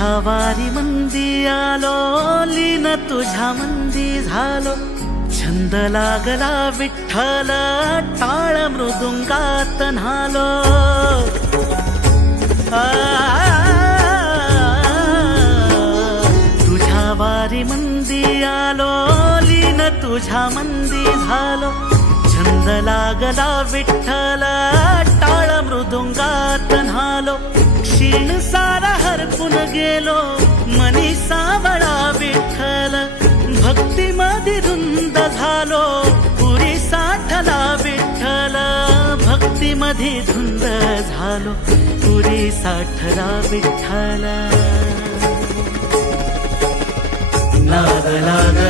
तुझ्या वारी मंदी आलो, लीन तुझ्या मंदी झालो. छंद लागला विठ्ठल, टाळ मृदुंगात न्हालो. तुझ्या वारी मंदी आलो, लीन तुझ्या मंदी झालो. छंद लागला विठ्ठल, टाळ मृदुंगात न्हालो. क्षीण सारा हरपून गेलो, मनी सावळा विठ्ठल. भक्तीमध्ये धुंद झालो, पुरी साठला विठ्ठल. भक्तीमध्ये धुंद झालो, पुरी साठला विठ्ठल. नाद लागला